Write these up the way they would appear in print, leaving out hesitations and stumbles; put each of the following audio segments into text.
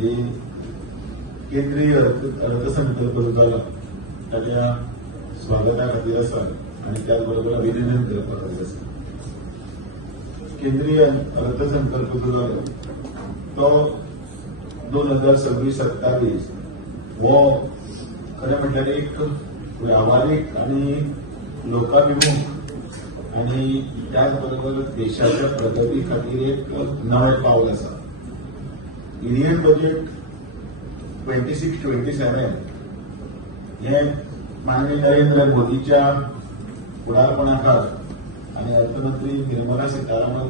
ही केंद्रीय अर्थसंकल्प जाला ताच्या स्वागता खातीर आसा आणि त्याचबरोबर अभिनंदन करपा खातीर आसा. केंद्रीय अर्थसंकल्प जो जालो तो 2026-27 हो खरें म्हटल्यार एक व्यावहारिक आणि लोकाभिमुख आणि त्याचबरोबर देशाच्या प्रगती खातीर एक नवें पावल आसा. इंडियन बजेट 26-27 हे माननीय नरेंद्र मोदीच्या फुडारपणाखाल आणि अर्थमंत्री निर्मला सीतारामन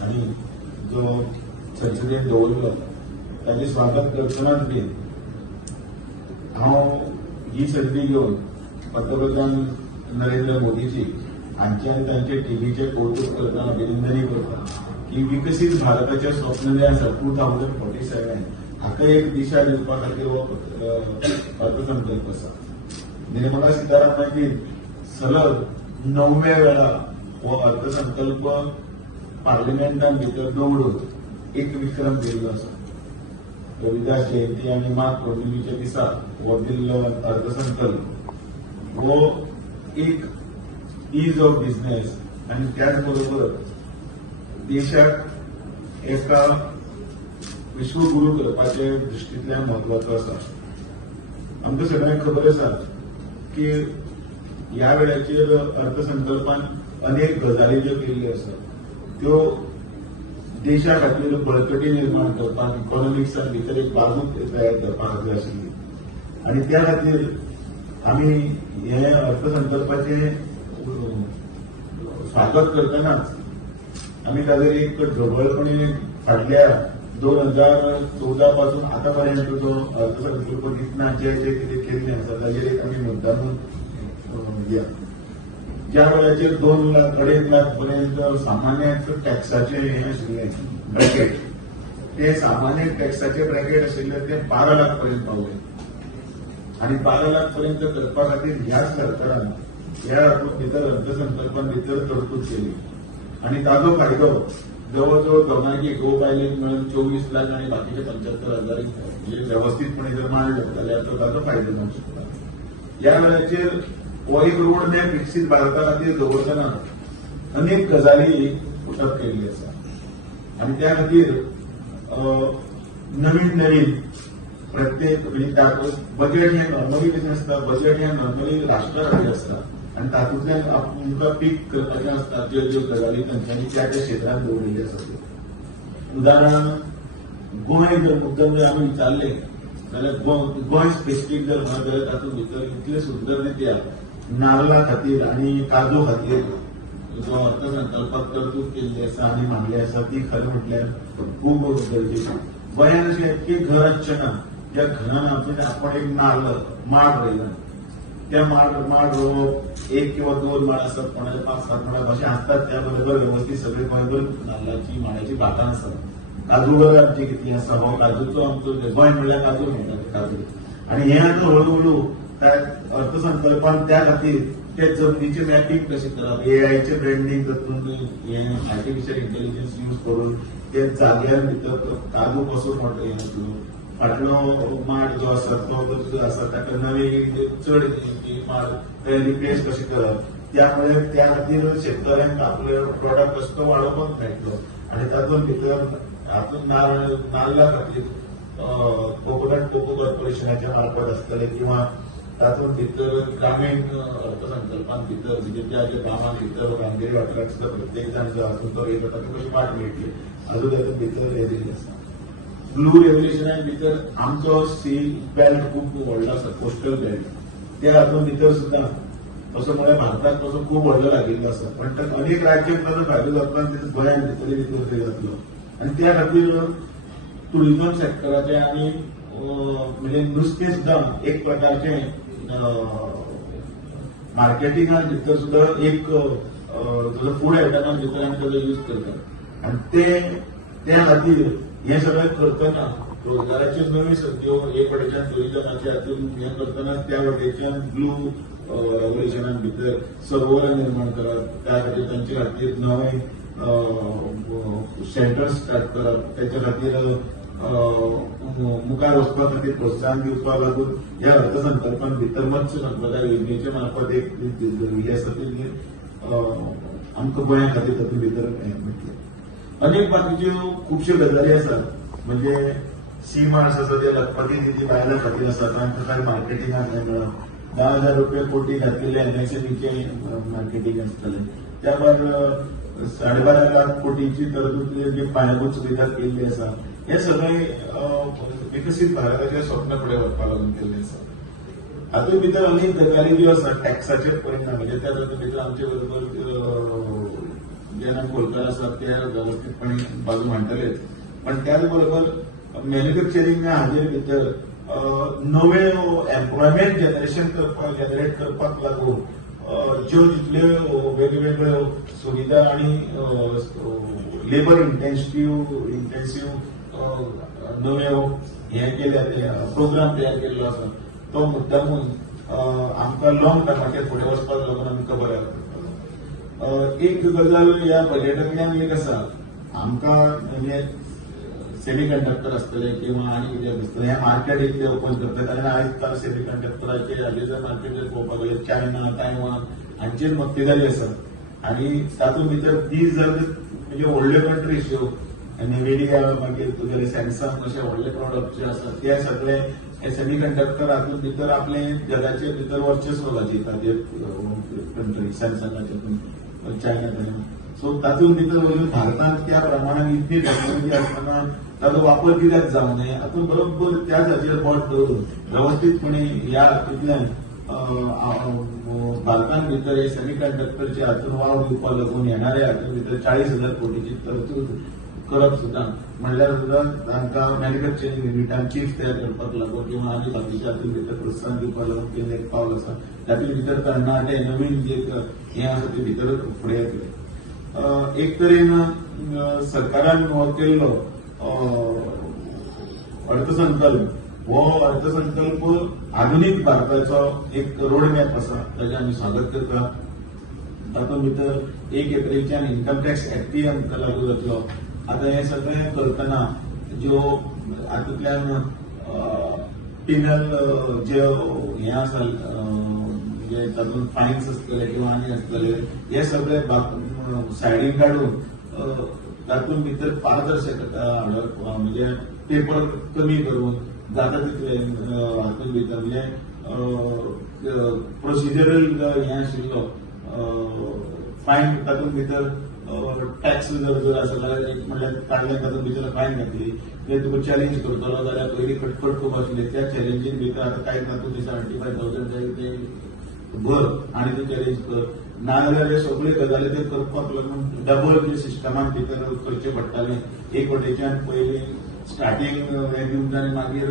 हांणी जो संसदेत दवरलो ताचे स्वागत करतनाच बी हांव ही संदी घेवन पंतप्रधान नरेंद्र मोदीची हांचे आनी तांचे टिमीचे कौतुक करता, अभिनंदनय करता की विकसीत भारताचें स्वप्न जें आसा 2047 हाका एक दिशा दिवपा खातीर हो अर्थसंकल्प आसा. निर्मला सीतारामनाची सलग 9व्या वेळा हो अर्थसंकल्प पार्लिमेंटान भितर दवरून एक विक्रम केल्लो आसा. रविदास जयंती आणि माघ पौर्णिमेच्या दिसा हो दिल्लो अर्थसंकल्प हो एक ईज ऑफ बिझनेस आणि त्याचबरोबर देशाक एका विश्वगुरू करपाचे दृश्टींतल्यान म्हत्वाचो आसा. आमकां सगळ्यांक खबर आसा की ह्या वेळाचेर अर्थसंकल्पान अनेक गजाली ज्यो केल्ल्यो आसा त्यो देशा खातीर बळकटी निर्माण करपाक इकॉनॉमिक्सान भितर एक बाजू तयार करपाक जाय आशिल्ली आणि त्या खातीर आमी हे अर्थसंकल्पाचे स्वागत करतनाच आमी ताचेर एक ढबळपणे फाटल्या 2014 पासून आतापर्यंत जो अर्थसंकल्प दितना जे जे कितें केल्लें आसा ताचेर एक आमी मुद्दामून या. ज्या वेळाचेर 2 लाख 2.5 लाख पर्यंत सामान्य टॅक्साचे हे आशिल्ले ब्रॅकेट ते सामान्य टॅक्साचे ब्रॅकेट आशिल्ले ते 12 लाख पर्यंत पावले आणि 12 लाख पर्यंत करपा खातीर ह्याच सरकारान ह्या भितर अर्थसंकल्पान भितर तरतूद केली आणि ताजो फायदो जवळजवळ दोगांयकी गो बायलेक मेळून 24 लाख आणि बाकीचे 75,000 म्हणजे व्यवस्थितपणे जर मांडलो जाल्यार तो ताजो फायदो जावंक शकता. ह्या वेळाचेर हो एक रोड मॅप विकसीत भारता खातीर दवरतना अनेक गजाली फुटप केल्ली आसा आणि त्या खातीर नवीन प्रत्येक बजेट हे नॉर्मली कितें आसता, बजेट हे नॉर्मली राष्ट्रा खातीर आसता आणि तातूंतल्यान आमकां पीक करपाचें आसता ज्यो ज्यो गजाली तांच्यांनी त्या त्या क्षेत्रांत दवरिल्ल्यो आसात. उदाहरण गोंय जर मुद्दम जर आमी विचारले जाल्यार गोंय स्पेसिफीक जर म्हणत जाल्यार तातूंत भितर इतले सुदारणा या नाल्ला खातीर आणि काजू खातीर जो अर्थसंकल्पात तरतूद केल्ली आसा आणि मांडली आसा ती खरें म्हटल्यार खूब गरजेची. गोंयांत अशें एकूय घर आसचें ना ज्या घरान आपण एक नाल्ल माड रोयला त्या माड रोवप 1 किंवा 2 माड आसतात, कोणाचे 5-7 माड अशें आसतात. त्या बरोबर व्यवस्थीत सगळे गोंयभर नाल्लाची माडाची बागां आसात. काजूगर आमची कितली आसा, हो काजूचो आमचो गोंय म्हणल्यार काजू म्हणटात काजू आणि हे आता हळूहळू त्या अर्थसंकल्पान त्या खातीर ते जमनीचे मॅपिंग कशें करप, एआयचे ब्रँडिंग करून हे आर्टिफिशियल इंटेलिजन्स यूज करून ते जाग्यार भितर काजू कसो मोठो हे फाटलो माड जो आसा तो जो आसा ताका नवी चड माड रिप्लेस कशें करप. त्यामुळे त्या खातीर शेतकऱ्यांक आपले प्रॉडक्ट कसो वाडोवपाक मेळटलो आणि तातूंत भितर हातूंत नाल्ला खातीर कोकोनट कोको कॉर्पोरेशनाच्या मार्फत आसतले किंवा तातूंत भितर ग्रामीण अर्थसंकल्पान भितर म्हणजे त्या ज्या गांवांत भितर गांवगिरी वाठारांत सुद्धा प्रत्येक जाण जो आसून तो एक तातूंत कशी वाट मेळटली अजून तातूंत भितर हे दिल्लें आसा. ब्लू रेव्होल्युशना भितर आमचो सी बेल्ट खूब व्हडलो आसा, कोस्टल बेल्ट त्या हातूंत भितर सुद्धा असो म्हळ्यार भारताक तसो खूब व्हडलो लागिल्लो आसा पण अनेक राज्यांक ताजो फायदो जातलो आनी गोंयांत भितर जातलो आणि त्या खातीर टुरिझम सेक्टराचे आणि म्हणजे नुस्तें सुद्धा एक प्रकारचे मार्केटिंगान भितर सुद्धा एक फूड आयटमान भितर आमी ताजो यूज करतात आणि त्या खातीर हे सगळें करतना रोजगाराच्यो नव्यो संद्यो एक वटेच्यान टुरिझमाच्या हातून हे करतना त्या वटेच्यान ब्लू रेव्होल्युशनान भितर सरोवरां निर्माण करप त्या खातीर तांचे खातीर नवे सेंटर्स स्टार्ट करप त्याच्या खातीर मुखार वचपा खातीर प्रोत्साहन दिवपा लागून ह्या अर्थसंकल्पान भितर मत्स्य संपदा योजनेचे मार्फत एक हे आसा ती आमकां गोंया खातीर तातूंत भितर मेळटलें. अनेक बाकीच्यो खुबश्यो गजाली आसात म्हणजे सी मार्ट्स आसा ते लखपती जी बायलां खातीर आसा तांकां कांय मार्केटिंगाक मेळप 10,000 रुपये कोटी घातलेले एमएसएमईचे मार्केटिंग आसतले त्या भायर 12.5 लाख कोटीची तरतूद जी पायाभूत सुविधा केल्ली आसा हे सगळे विकसीत भारताचे स्वप्न फुडें व्हरपा लागून केल्ले आसा. हातूंत भितर अनेक गजाली ज्यो आसा टॅक्साचेर परिणाम म्हणजे त्या तातूंत भितर आमचे बरोबर जेन्ना कोलकार आसात ते व्यवस्थीतपणे बाजू मांडटलेच पण त्याच बरोबर मॅन्युफॅक्चरिंगा हाजेर भितर नवे एम्प्लॉयमेंट जनरेट करपाक लागून ज्यो जितल्यो वेगवेगळ्यो सुविधा आणि लेबर इंटेन्सिव्ह नव्यो हे केल्या प्रोग्राम तयार केल्लो आसा तो मुद्दामून आमकां लॉंग टर्माचेर फुडें वचपाक लागून आमकां बऱ्याक पडटलो. एक गजाल ह्या बजेटांतल्यान एक आसा आमकां म्हणजे सेमी कंडक्टर आसतले किंवा आनी कितें आसतलें हें मार्केट एक ओपन करता कारण आयज काल सेमी कंडक्टराचे हाजे जर मार्केट जर पळोवपाक गेल्यार चायना तायवान हांचेर मक्ती जाली आसा आनी तातूंत भितर दीस जर म्हणजे व्हडल्यो कंट्रीज ज्यो नेविडिया मागीर तुगेले सॅमसंग अशे व्हडले प्रॉडक्ट जे आसात ते सगळे हे सेमी कंडक्टर हातूंत भितर आपले जगाचे भितर वर्चस्व गाजयता ते कंट्री सॅमसंगाचे चायना तायवान सो तातूंत भितर भारतांत त्या प्रमाणान इतली टेक्नॉलॉजी आसतना ताचो वापर कित्याक जावं नये हातूंत बरोबर त्याच हाचेर बोट दवरून व्यवस्थीतपणे ह्या हातूंतल्यान भारतांत भितर हे सेमी कंडक्टरचे हातूंत वाव दिवपाक लागून येणाऱ्या हातूंत भितर 40,000 कोटीची तरतूद करप सुद्दां म्हणल्यार सुद्दां तांकां मॅन्युफॅक्चरिंग युनिटान चिप्स तयार करपाक लागून किंवा आनी बाकीच्या हातूंत भितर प्रोत्साहन दिवपाक लागून केल्लें एक पावल आसा. तातूंत भितर तरणाटे नवीन जे हें आसा ते भितर फुडें येतलें. एक तरेन सरकारान हो केल्लो अर्थसंकल्प हो अर्थसंकल्प आधुनीक भारताचो एक रोडमॅप आसा ताचें आमी स्वागत करता. तातूंत भितर 1 एप्रिलच्यान इन्कम टॅक्स एक्टूय आमकां लागू जातलो. आतां हें सगळें करतना ज्यो हातूंतल्यान पिनल जे हें आसा म्हणजे तातूंत फायन्स आसतले किंवा आनी आसतले हे सगळे सायडीक काडून तातूंत भितर पारदर्शकता हाडप म्हणजे पेपर कमी करून जाता तितले हातूंत भितर म्हणजे प्रोसिजरल हें आशिल्लो फायन तातूंत भितर टॅक्स जर आसा जाल्यार एक म्हणल्यार काडलें तातूंत भितर फायन घातली ते तुका चॅलेंज करतलो जाल्यार पयलीं कटकट खूब आसली त्या चॅलेंजीन भितर आतां कांय तातूंत 75,000 जाय ते भर आनी ते चॅलेंज कर नाजाल्यार हे सगळे गजाली ते करपाक लागून डबल जे सिस्टमान भितर करचें पडटालें एक वटेच्यान पयलीं स्टार्टींग हें दिवंक जाय आनी मागीर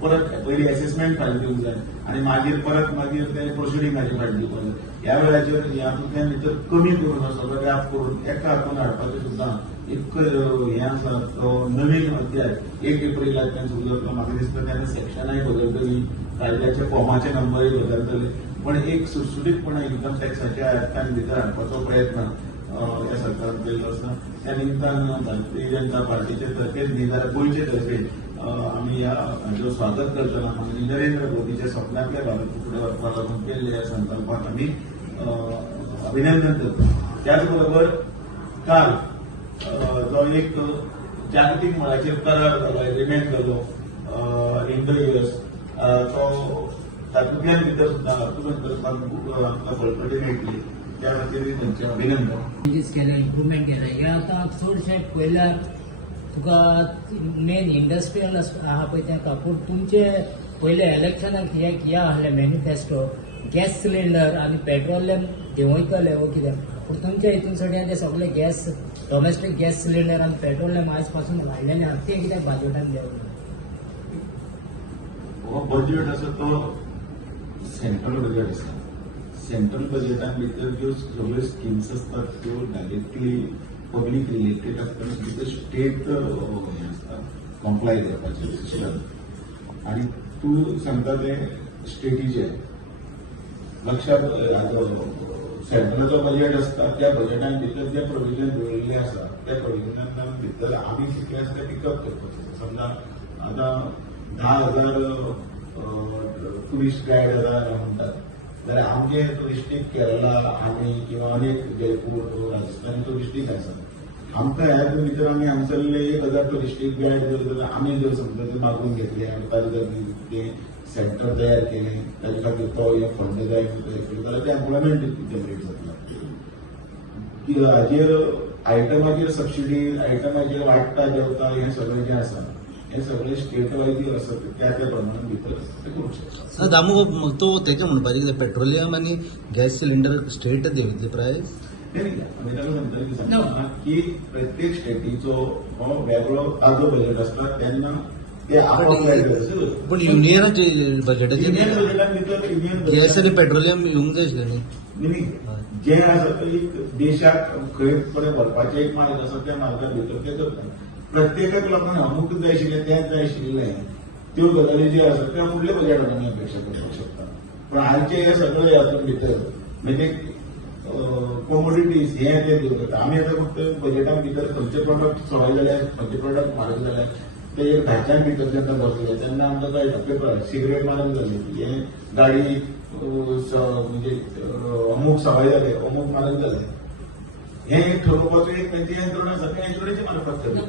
परत पयलीं एसेसमेंट फायल दिवंक जाय आनी मागीर परत मागीर ते प्रोसिडींगाची फायल दिवपाक जाय. ह्या वेळाचेर हातूंतल्यान भितर कमी करून सगळो रॅप करून एका हातून हाडपाचें सुद्दां एक हें आसा तो नवीन अध्याय 1 एप्रिलांतल्यान सुरू जातलो. म्हाका दिसता तेन्ना सेक्शनाय बदलतलीं कायद्याच्या फॉर्माचे नंबरूय बदलतले पण एक सुटसुटीतपणे इन्कम टॅक्साच्या ऍक्टान भितर हाडपाचो प्रयत्न ह्या सरकारान केल्लो आसा. त्या निमतान भारतीय जनता पार्टीचे तर्फे न्ही जाल्यार गोंयचे तर्फे आमी ह्या हाचो स्वागत करतना माननीय नरेंद्र मोदीच्या स्वप्नांतल्या भारत फुडें व्हरपाक लागून केल्ले ह्या संकल्पाक आमी अभिनंदन करता. त्याच बरोबर काल जो एक जागतीक मळाचेर करार जालो एग्रीमेंट जालो इंडो युएस तो तातूंतल्यान भितर सुद्दां अर्थसंकल्पाक आमकां बळकटी मेळटली त्या खातीर तांचें अभिनंदन. इम्प्रुवमेंट केलें हे आतां चडशें पयल्यार तुका मेन इंडस्ट्रियल आहा पळय तेका पूण तुमचे पयले इलेक्शनाक कितें आहलें मॅनिफेस्टो गॅस सिलिंडर आनी पेट्रोलियम देंवयतले वो कित्याक पूण तुमच्या हितून सगळ्यां ते सगळे गॅस डॉमेस्टीक गॅस सिलिंडर आनी पेट्रोलियम आयज पासून वाडलेले आहा ते कित्याक बाजेटान देंवले. हो बजेट आसा तो सेंट्रल बजेट आसा. सेंट्रल बजेटान भितर ज्यो सगळ्यो स्किम्स आसतात त्यो डायरेक्टली पब्लीक रिलेटेड आसता भितर स्टेट हें आसता कॉम्प्लाय करपाचें सिस्टम आनी तूं सांगता तें स्टेटीचें लक्षात सेंट्रलाचो बजेट आसता त्या बजेटान भितर जे प्रोविजन दवरिल्ले आसा त्या प्रोविजनान भितर आमी कितले आसता पिकअप करपाचें. समजा आता 10,000 टुरिस्ट गायड म्हणतात जाल्यार आमचे टुरिस्टीक केरला आनी किंवा अनेक जयपूर राजस्थानी टुरिस्टीक आसात आमकां ह्या भितर आमी हांगसरले 1,000 टुरिस्टीक गायड जर आमी जर समजा ते मागून घेतले आनी ताजे जर ते सेंटर तयार केले ताजे खातीर तो एक फंड जाय जाल्यार ते एम्प्लॉयमेंट जनरेट जातला हाजेर आयटमाचेर सबसिडी आयटमाचेर वाडटा जेवता हें सगळें जें आसा हे सगळे स्टेट वायज आसत त्या प्रमाणात भितर ते करूंक शकता दामू तो तेचे म्हणपाचें कितें पेट्रोलियम आनी गॅस सिलिंडर स्टेट देंवयतले प्रायस की प्रत्येक स्टेटीचो हो वेगळो ताजो बजेट आसता तेन्ना ते आपापल्या पूण युनियनाचे बजेटाचे गॅस आनी पेट्रोलियम येवंक जाय आशिल्लें न्ही जे आसा ते देशाक खंय पर्यंत व्हरपाचें एक मार्ग आसा त्या मार्गा भितर ते करता प्रत्येकाक लोकांक अमूक जाय आशिल्लें तेंच जाय आशिल्लें त्यो गजाली ज्यो आसा त्यो फुडल्या बजेटान आमी अपेक्षा करपाक शकता पूण आयचे हे सगळे हातूंत भितर म्हणजे कॉमोडिटीज हे ते देव करता आमी आतां फक्त बजेटान भितर खंयचे प्रॉडक्ट सवाय जाल्यार खंयचे प्रॉडक्ट म्हारग जाल्यार ते एक धाच्यान भितर जेन्ना बसले तेन्ना आमकां कळटा पेपर सिगरेट म्हारग जाली हे गाडी म्हणजे अमूक सवाय जाले अमूक म्हारग जाले हे एक ठरोवपाचो एक तेंचे यंत्रणा आसा त्या यंत्रणेचे मार्फत करता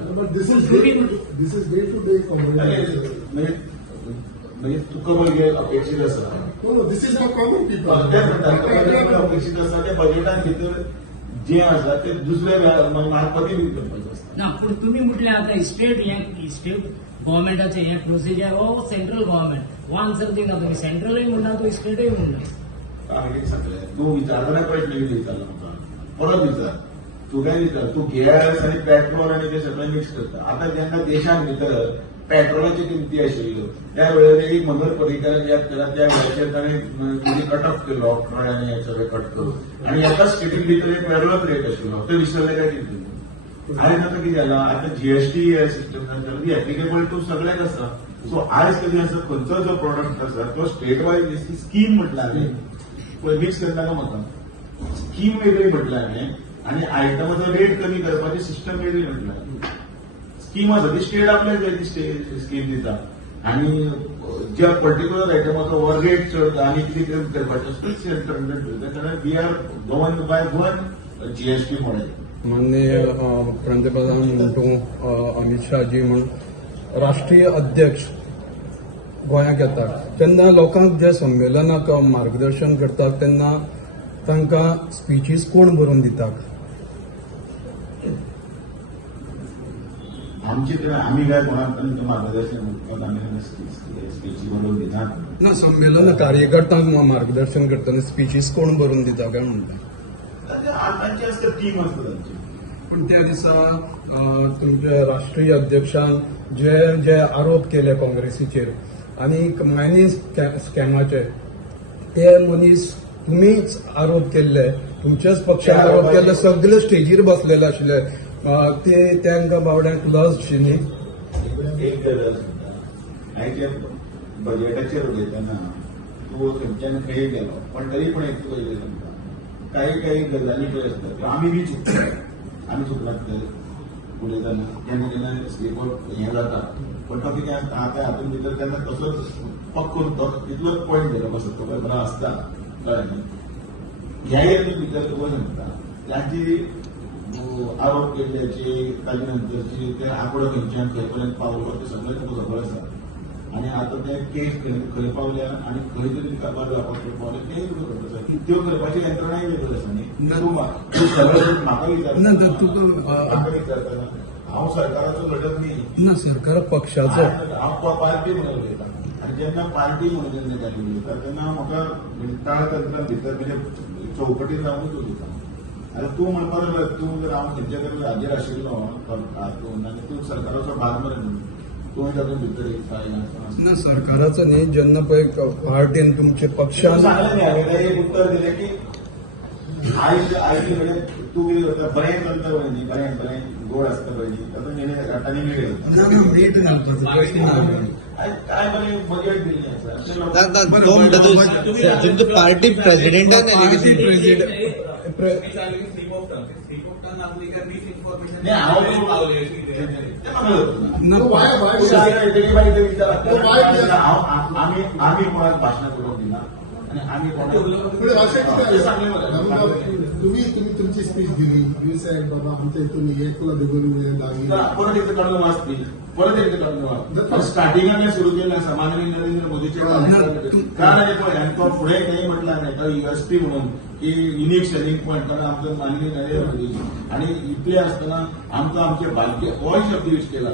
This is day to day commodity. म्हणजे तुका पळय अपेक्षीत आसा No, this is how common people. तेच म्हणटा अपेक्षीत आसा त्या बजेटान भितर जे आसा ते दुसऱ्या मार्फती करपाचें आसता ना पूण तुमी म्हटलें आतां स्टेट गव्हर्मेंटाचें हें प्रोसिजर हो सेंट्रल गव्हर्मेंट वन समथींग तुमी सेंट्रलूय म्हणना तो स्टेटूय म्हणना हांवें कितें सांगलें तूं विचारतना प्रश्न कितें विचारलो म्हाका परत विचार तूं काय विचार तूं गॅस आनी पेट्रोल आनी ते सगळें मिक्स करता आतां जेन्ना देशान भितर पेट्रोलाच्यो किमती आशिल्ल्यो त्या वेळार एक मनोहर पर्रीकार याद करा त्या वेळाचेर ताणें कट ऑफ केलो ऑक्ट्रॉय आनी हे सगळें कट करून आनी एकाच स्टेटीन भितर एक वेगळोच रेट आशिल्लो ते विसरले काय कितें आयज आतां कितें जाला आतां जीएसटी सिस्टम एप्लिकेबल टू सगळ्याक आसा सो आयज कितें आसा खंयचो जो प्रॉडक्ट आसा तो स्टेट वायज स्कीम म्हटल्यार पळय मिक्स करनाका म्हाका स्कीम वेगळी म्हटल्यार आनी आयटमाचो रेट कमी करपाची सिस्टम वेगळी म्हटल्यार स्कीम आसा ती स्टेट आपल्याक जाय ती स्कीम दिता आनी ज्या पर्टिक्युलर आयटमाचो हो रेट चड आनी कितें करपाचें आसता सेंटर कारण we are govern by one GST model माननीय पंतप्रधान म्हणटू अमित शाहजी म्हण राष्ट्रीय अध्यक्ष गोंयांक येतात तेन्ना लोकांक जे संमेलनाक मार्गदर्शन करतात तेन्ना तांकां स्पिचीस कोण बरोवन दितात आमचे आमी काय कोणाक मार्गदर्शन आमी स्पीची बरोवन दिनात ना संमेलन कार्यकर्त्यांक मार्गदर्शन करतना स्पिचीस कोण बरोवन दिता काय म्हणटा तांची आसता टीम आसता तांची पण त्या दिसा तुमच्या राष्ट्रीय अध्यक्षान जे जे आरोप केले काँग्रेसीचेर आनी मॅनी स्कॅमाचे ते मनीस तुमीच आरोप केल्ले तुमच्याच पक्षान आरोप केल्ले सगळे स्टेजीर बसलेले आशिल्ले ते तांकां बावड्यांक लज न्ही एक गजाल सांगता आयच्या बजेटाचेर उलयतना तूं खंयच्यान खंय गेलो पण तरी पण एक पयलें सांगता काही गजाली ज्यो आसतात आमी बी चुकतात आमी चुकनात उलयतना केन्ना केन्ना रिपोर्ट हें जाता पण तो कितें आसता आतां हातूंत भितर तेन्ना तसोच पक्कून तो तितलोच पॉयंट घेवप आसता तो बरो आसता कळ्ळें न्ही ह्या हेतून भितर तुका सांगता तांची आरोप केल्ल्याची ताजे नंतरची ते आंकडो खंयच्यान खंय पर्यंत पावलो ते सगळें तुका खबर आसा आनी आतां ते केस खंय पावल्या आनी खंय तरी काबार जावपाक पावले तेय तुका खबर आसा की त्यो करपाची यंत्रणाय वेगळी आसा न्ही तूं सगळें म्हाका विचारता हांव सरकाराचो घटक न्ही ना सरकार पक्षाचो हांव पार्टी म्हणून उलयता आनी जेन्ना पार्टी म्हणून जेन्ना जाली उलयता तेन्ना म्हाका ताळतंत्रां भितर म्हणजे चौकटीन रावूनच उलयता आतां तूं म्हणपाक लागला तूं जर हांव खंयच्या तरी हाजेर आशिल्लो हातून आनी तूं सरकाराचो भाग मरे न्ही तूं तातूंत भितर ना सरकाराचो न्ही जेन्ना पळय पार्टीन तुमचे पक्षान सांगलें न्ही हांवें एक उत्तर दिलें की आयज कडेन तूं कितें करता बरें चलता पळय न्ही बरें गोड आसता पळय न्ही तातूंत घाटांनी मीठ घालता काय बरें बजेट दिल्लें आसा तो म्हणटा तुमच्या पार्टी प्रेसिडेंटान प्रेसिडेंट नागरिकांनी मिस इन्फॉर्मेशन नाही हांव तें म्हाका जाता ना. No, why? तेगे बाई ते विचार No, why? आम्ही कोणाक भाशणां करूंक दिना आणि आम्ही म्हणजे अशें कोणाक कितें सांगलें मरे. तुम्ही तुमची स्पीच दिली यू सेड बाबा आमच्या हितून एकला देगून लागली परत एकदा काढून वाचली परत एकदा काढून वाच स्टार्टिंगाने सुरू केलं सामान्य नरेंद्र मोदीचे कारण तो पुढे नाही म्हटला नाही तर युएसपी म्हणून की युनिक सेलिंग पॉईंट कारण आमचं माननीय नरेंद्र मोदी आणि इतले असताना आमचं आमचे भाग्य हो शब्द यूज केला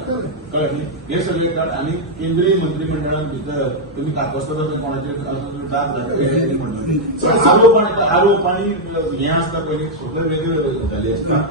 कळत नाही हे सगळे काळ आणि केंद्रीय मंत्रिमंडळात भितर तुम्ही कागदपत्र कोणाचे डाग आरोप आणि हे असता पहिले सगळं वेगवेगळे झाले असतात